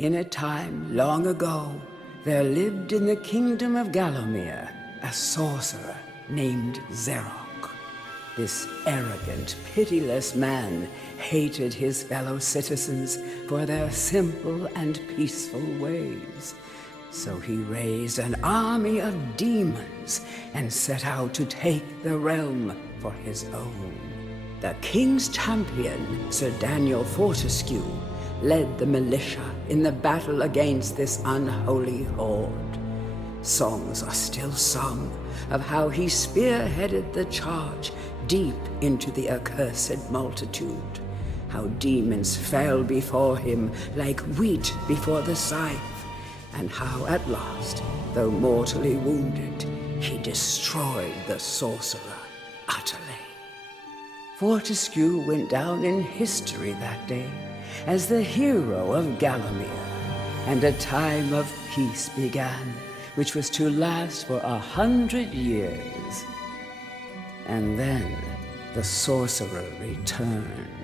In a time long ago, there lived in the kingdom of Gallowmere a sorcerer named Zerok. This arrogant, pitiless man hated his fellow citizens for their simple and peaceful ways. So he raised an army of demons and set out to take the realm for his own. The king's champion, Sir Daniel Fortescue, led the militia in the battle against this unholy horde. Songs are still sung of how he spearheaded the charge deep into the accursed multitude, how demons fell before him like wheat before the scythe, and how at last, though mortally wounded, he destroyed the sorcerer utterly. Fortescue went down in history that day as the hero of Gallowmere, and a time of peace began, which was to last for 100 years. And then the sorcerer returned.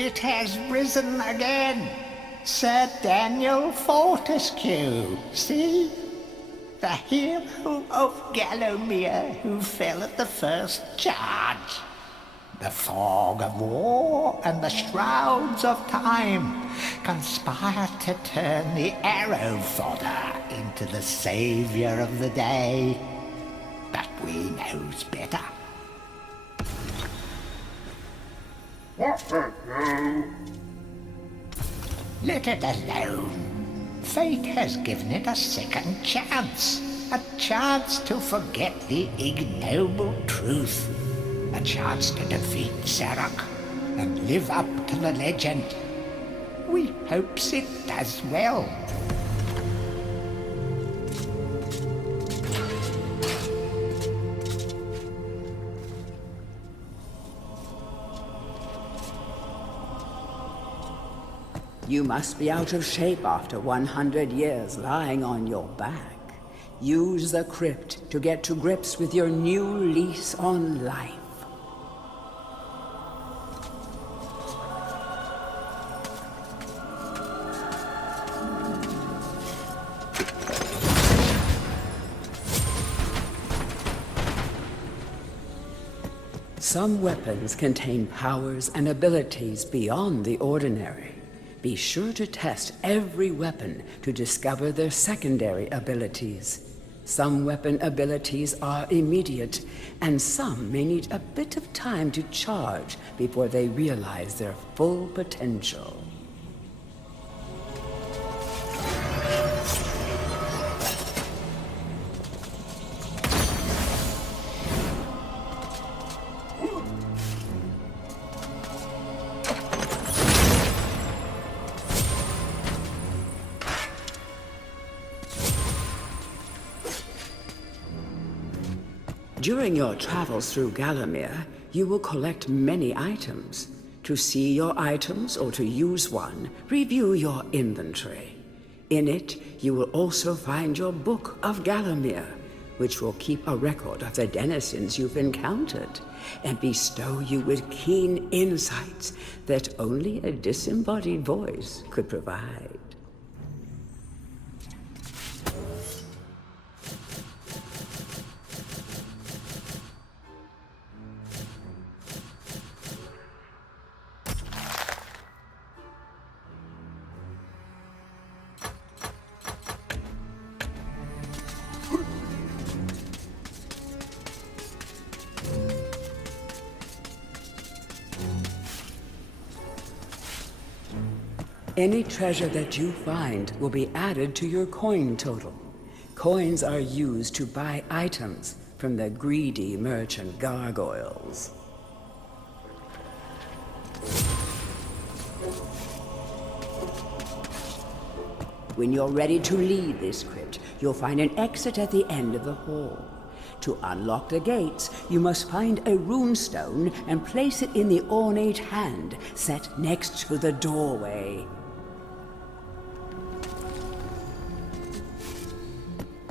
It has risen again. Sir Daniel Fortescue, see? The hero of Gallowmere who fell at the first charge. The fog of war and the shrouds of time conspire to turn the arrow fodder into the saviour of the day. But we knows better. Let it alone. Fate has given it a second chance. A chance to forget the ignoble truth. A chance to defeat Zarok and live up to the legend. We hopes it does well. You must be out of shape after 100 years lying on your back. Use the crypt to get to grips with your new lease on life. Some weapons contain powers and abilities beyond the ordinary. Be sure to test every weapon to discover their secondary abilities. Some weapon abilities are immediate, and some may need a bit of time to charge before they realize their full potential. During your travels through Gallowmere, you will collect many items. To see your items or to use one, review your inventory. In it, you will also find your Book of Gallowmere, which will keep a record of the denizens you've encountered and bestow you with keen insights that only a disembodied voice could provide. Any treasure that you find will be added to your coin total. Coins are used to buy items from the greedy merchant gargoyles. When you're ready to leave this crypt, you'll find an exit at the end of the hall. To unlock the gates, you must find a runestone and place it in the ornate hand set next to the doorway.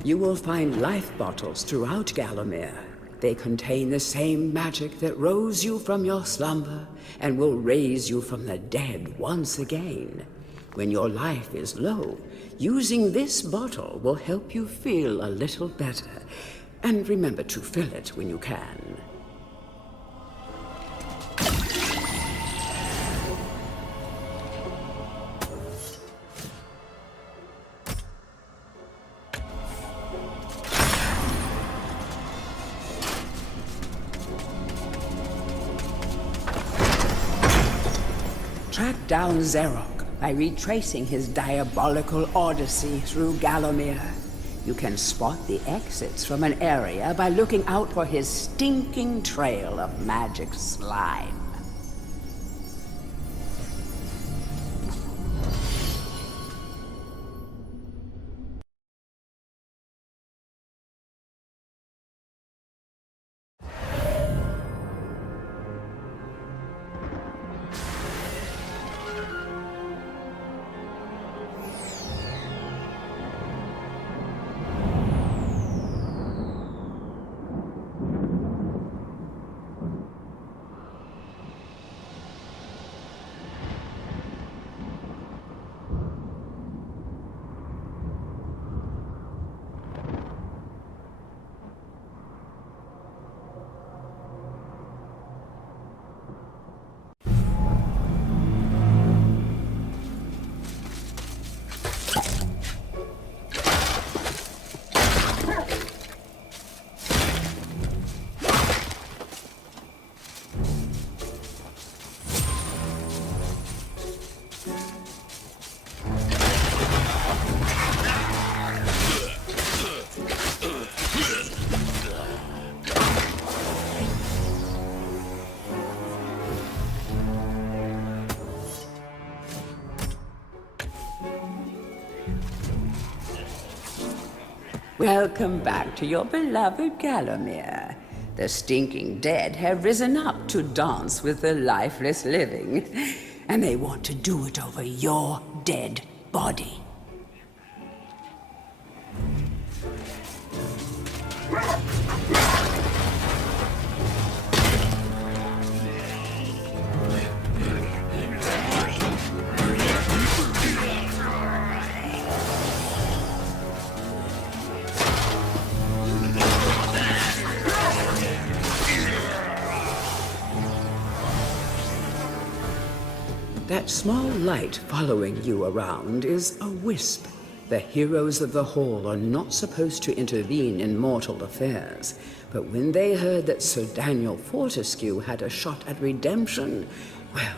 You will find life bottles throughout Gallowmere. They contain the same magic that rose you from your slumber and will raise you from the dead once again. When your life is low, using this bottle will help you feel a little better. And remember to fill it when you can. Track down Zarok by retracing his diabolical odyssey through Gallowmere. You can spot the exits from an area by looking out for his stinking trail of magic slime. Welcome back to your beloved Gallowmere. The stinking dead have risen up to dance with the lifeless living, and they want to do it over your dead body. That small light following you around is a wisp. The heroes of the Hall are not supposed to intervene in mortal affairs, but when they heard that Sir Daniel Fortescue had a shot at redemption, well,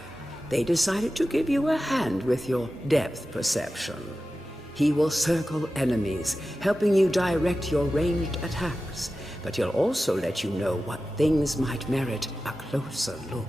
they decided to give you a hand with your depth perception. He will circle enemies, helping you direct your ranged attacks, but he'll also let you know what things might merit a closer look.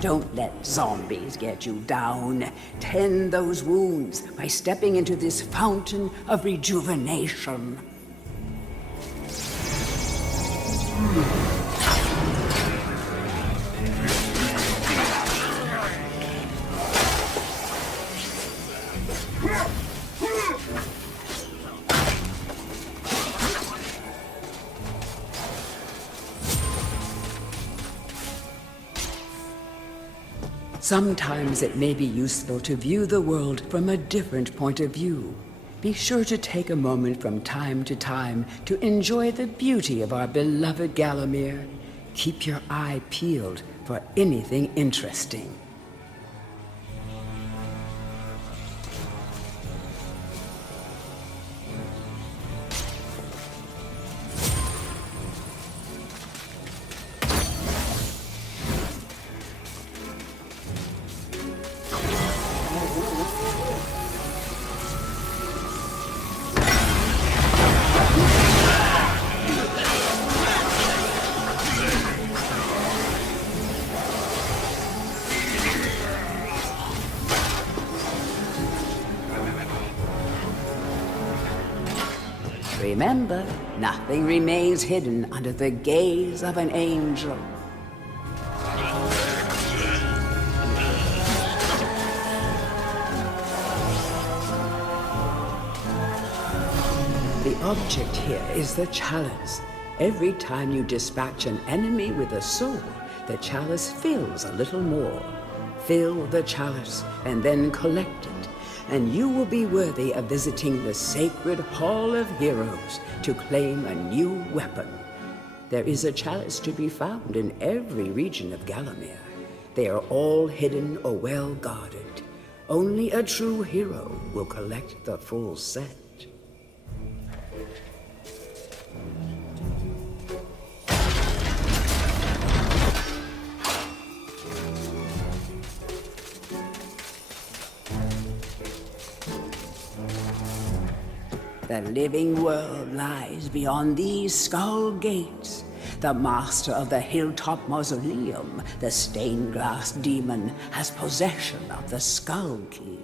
Don't let zombies get you down. Tend those wounds by stepping into this fountain of rejuvenation. Sometimes it may be useful to view the world from a different point of view. Be sure to take a moment from time to time to enjoy the beauty of our beloved Gallowmere. Keep your eye peeled for anything interesting. Remember, nothing remains hidden under the gaze of an angel. The object here is the chalice. Every time you dispatch an enemy with a sword, the chalice fills a little more. Fill the chalice and then collect it, and you will be worthy of visiting the sacred Hall of Heroes to claim a new weapon. There is a chalice to be found in every region of Gallowmere. They are all hidden or well guarded. Only a true hero will collect the full set. The living world lies beyond these skull gates. The master of the hilltop mausoleum, the stained glass demon, has possession of the skull key.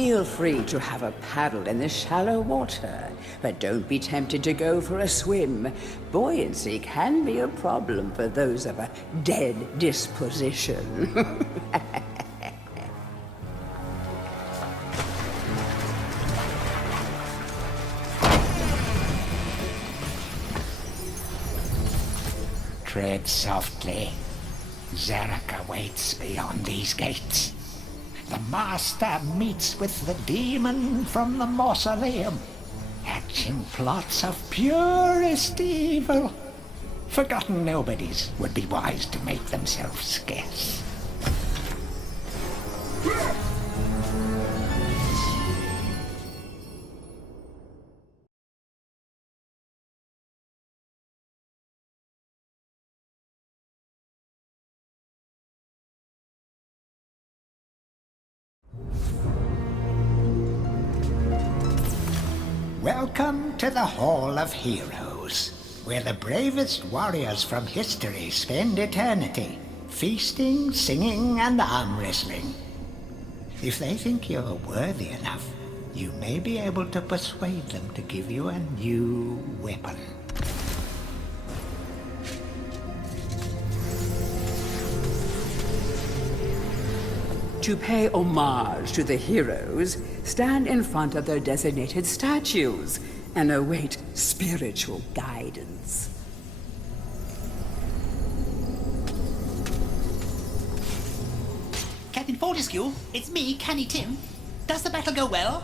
Feel free to have a paddle in the shallow water, but don't be tempted to go for a swim. Buoyancy can be a problem for those of a dead disposition. Tread softly. Zarek awaits beyond these gates. The Master meets with the demon from the mausoleum, hatching plots of purest evil. Forgotten nobodies would be wise to make themselves scarce. Welcome to the Hall of Heroes, where the bravest warriors from history spend eternity, feasting, singing, and arm wrestling. If they think you're worthy enough, you may be able to persuade them to give you a new weapon. To pay homage to the heroes, stand in front of their designated statues and await spiritual guidance. Captain Fortescue, it's me, Canny Tim. Does the battle go well?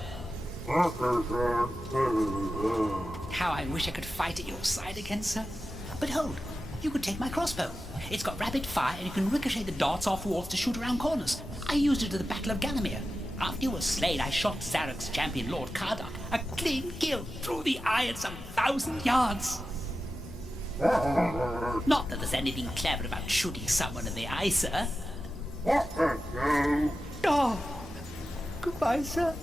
How I wish I could fight at your side again, sir. But hold, you could take my crossbow. It's got rapid fire and you can ricochet the darts off walls to shoot around corners. I used it at the Battle of Gallowmere. After you were slain, I shot Zarek's champion, Lord Kardok, a clean kill through the eye at some 1,000 yards. Not that there's anything clever about shooting someone in the eye, sir. Oh, goodbye, sir.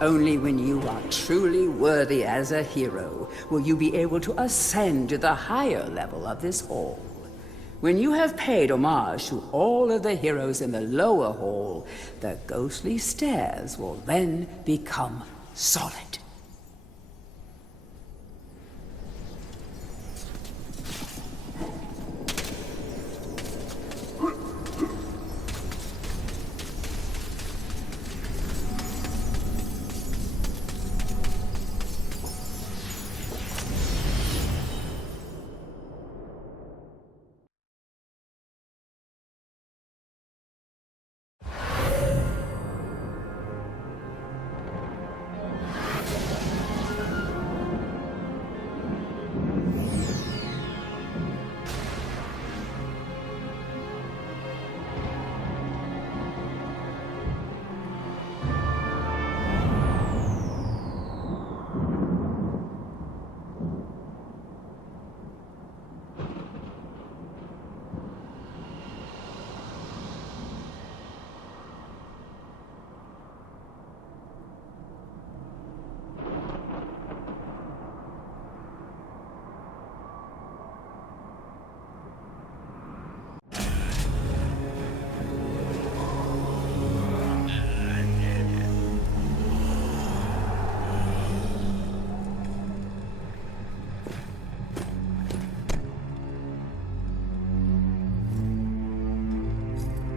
Only when you are truly worthy as a hero will you be able to ascend to the higher level of this hall. When you have paid homage to all of the heroes in the lower hall, the ghostly stairs will then become solid.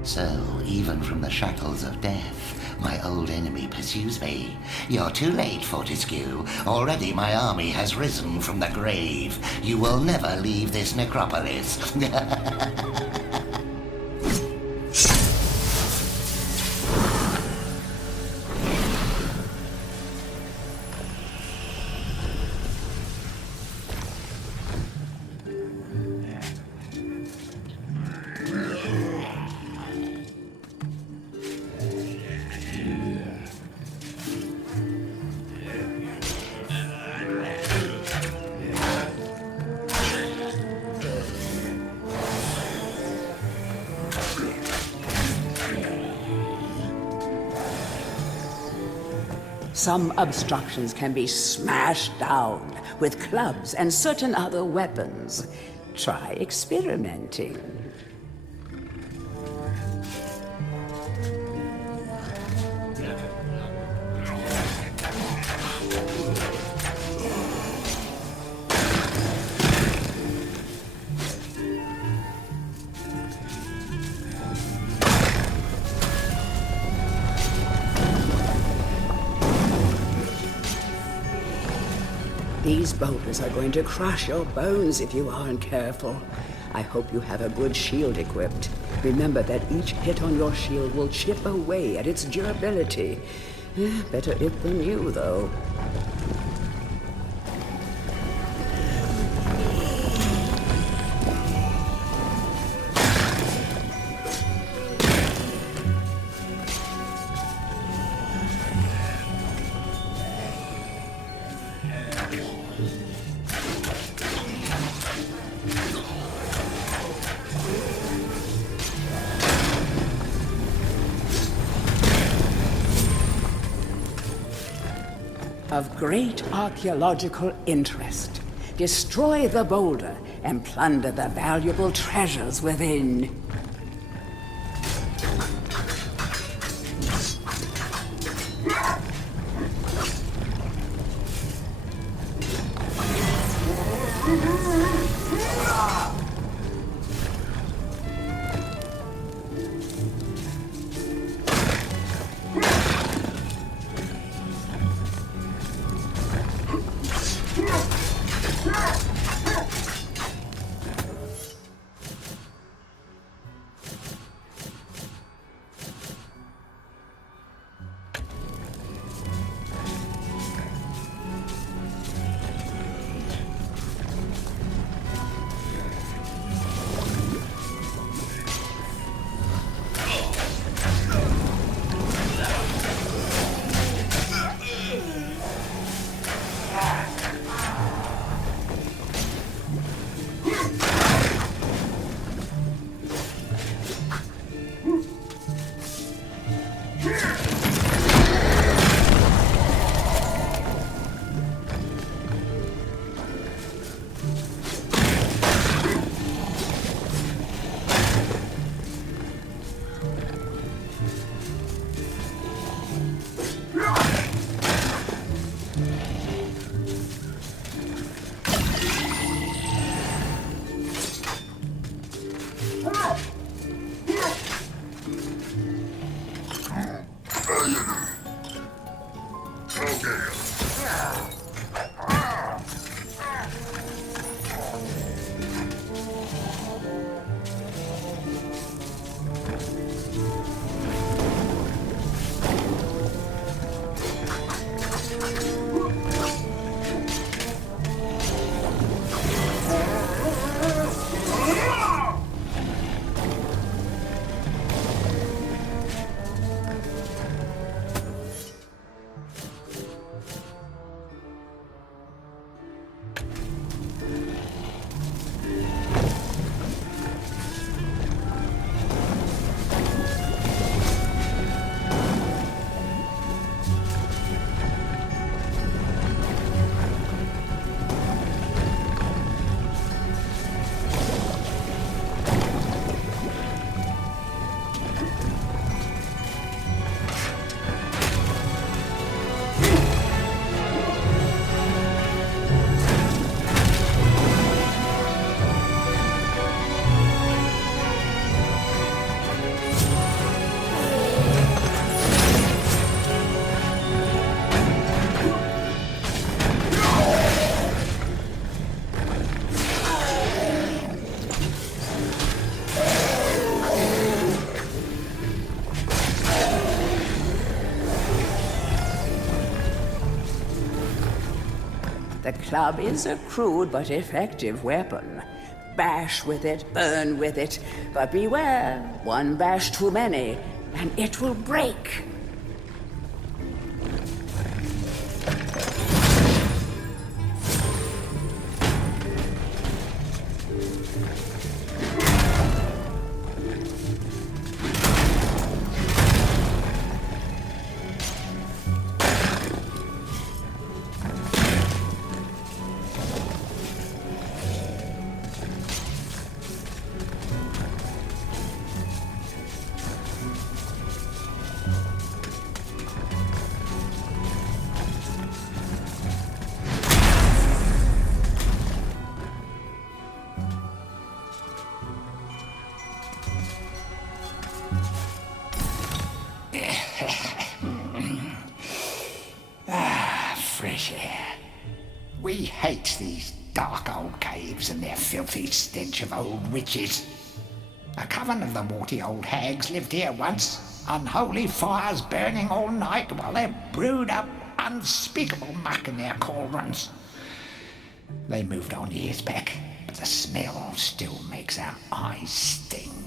So, even from the shackles of death, my old enemy pursues me. You're too late, Fortescue. Already my army has risen from the grave. You will never leave this necropolis. some obstructions can be smashed down with clubs and certain other weapons. Try experimenting. These boulders are going to crush your bones if you aren't careful. I hope you have a good shield equipped. Remember that each hit on your shield will chip away at its durability. Better it than you, though. Of great archaeological interest. Destroy the boulder and plunder the valuable treasures within. The club is a crude but effective weapon. Bash with it, burn with it, but beware, one bash too many, and it will break. hates these dark old caves and their filthy stench of old witches. A coven of the warty old hags lived here once, unholy fires burning all night while they brewed up unspeakable muck in their cauldrons. They moved on years back, but the smell still makes our eyes sting.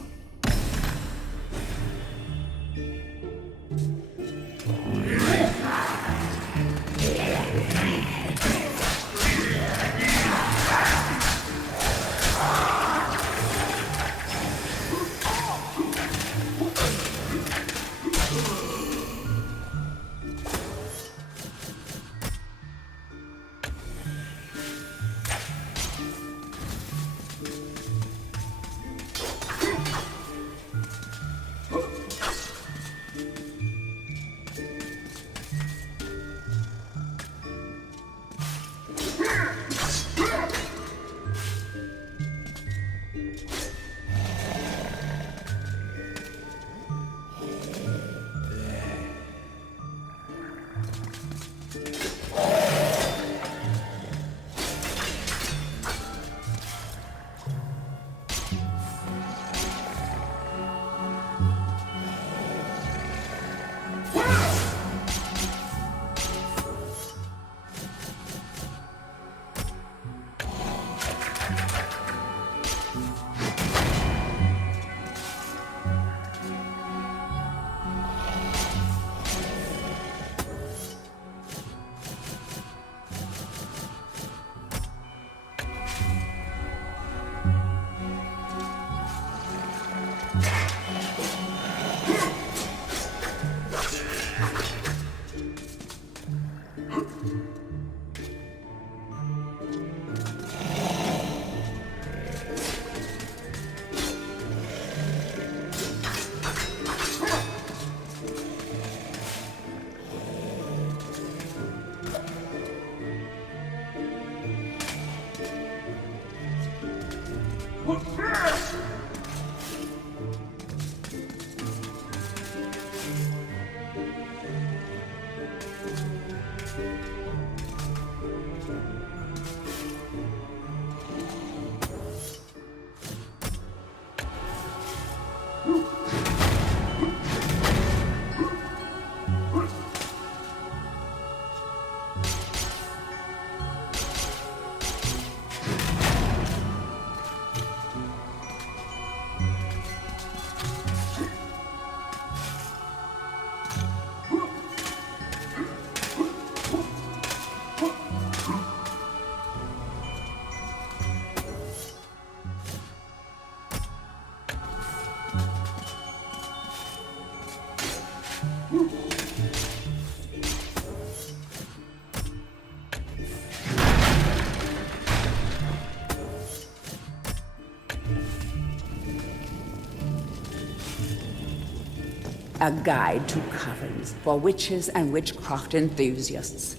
A guide to covens for witches and witchcraft enthusiasts.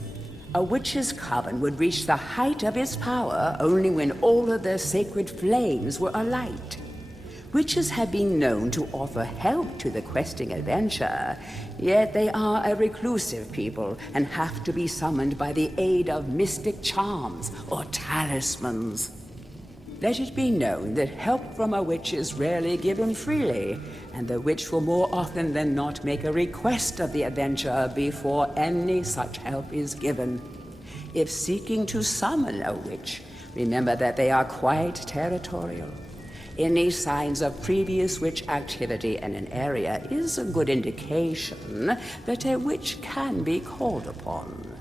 A witch's coven would reach the height of its power only when all of their sacred flames were alight. Witches have been known to offer help to the questing adventurer, yet they are a reclusive people and have to be summoned by the aid of mystic charms or talismans. Let it be known that help from a witch is rarely given freely, and the witch will more often than not make a request of the adventurer before any such help is given. If seeking to summon a witch, remember that they are quite territorial. Any signs of previous witch activity in an area is a good indication that a witch can be called upon.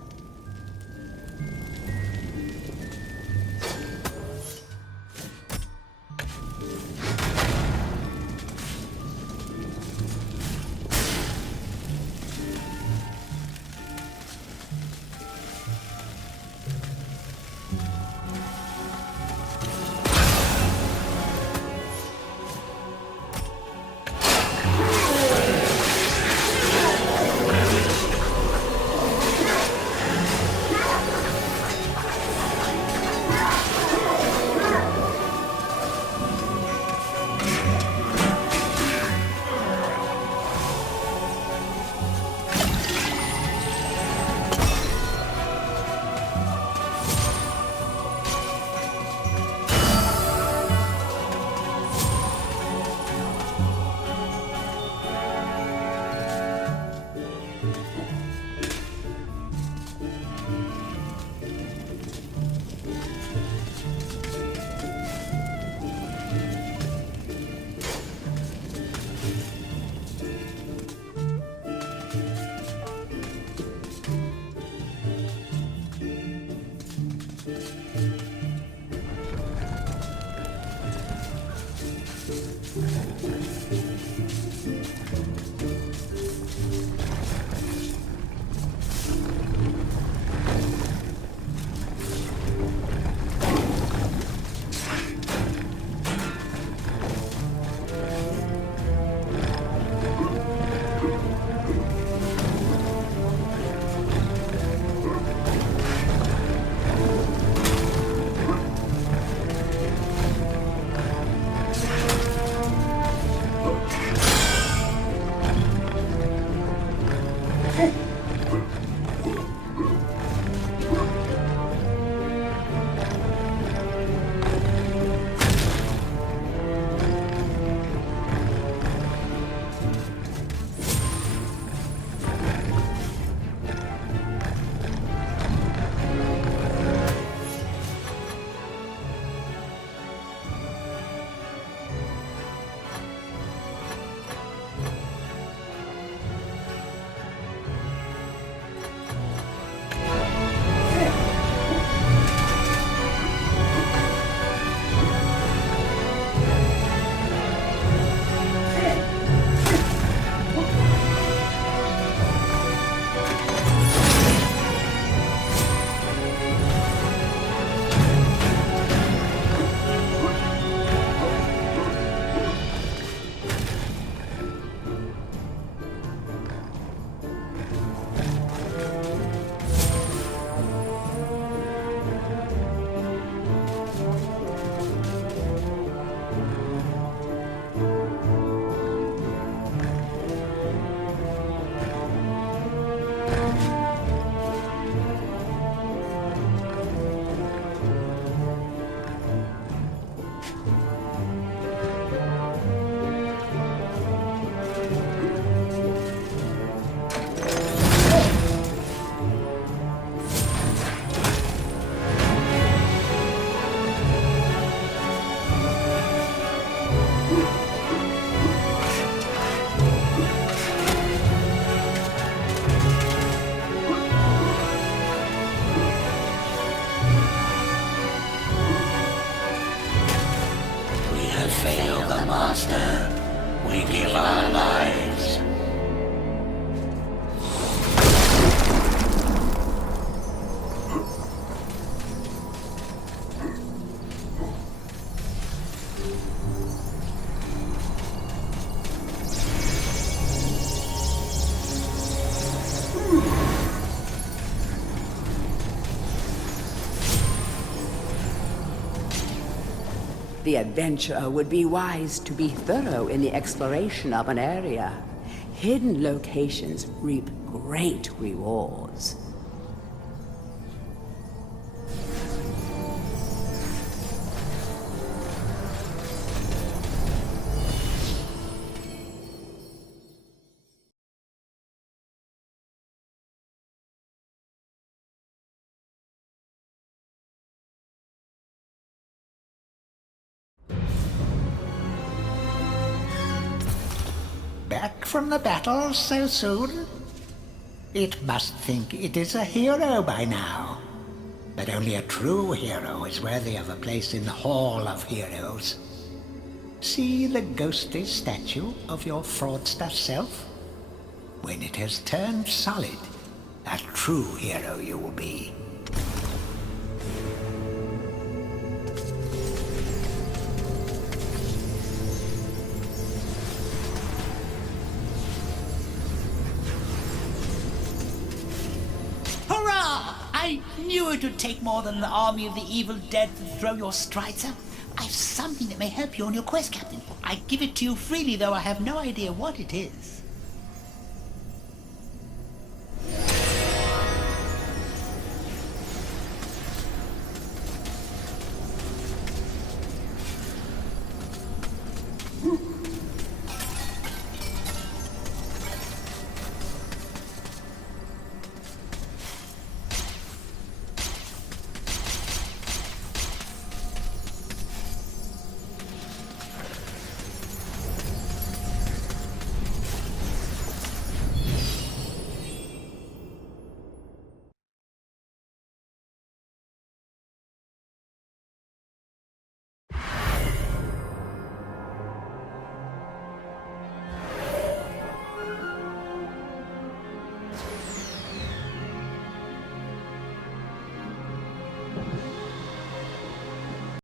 Master. We give our lives. The adventurer would be wise to be thorough in the exploration of an area. Hidden locations reap great rewards. Back from the battle so soon? It must think it is a hero by now. But only a true hero is worthy of a place in the Hall of Heroes. See the ghostly statue of your fraudster self? When it has turned solid, a true hero you will be. I knew it would take more than an army of the evil dead to throw your strider. I've something that may help you on your quest, Captain. I give it to you freely, though I have no idea what it is.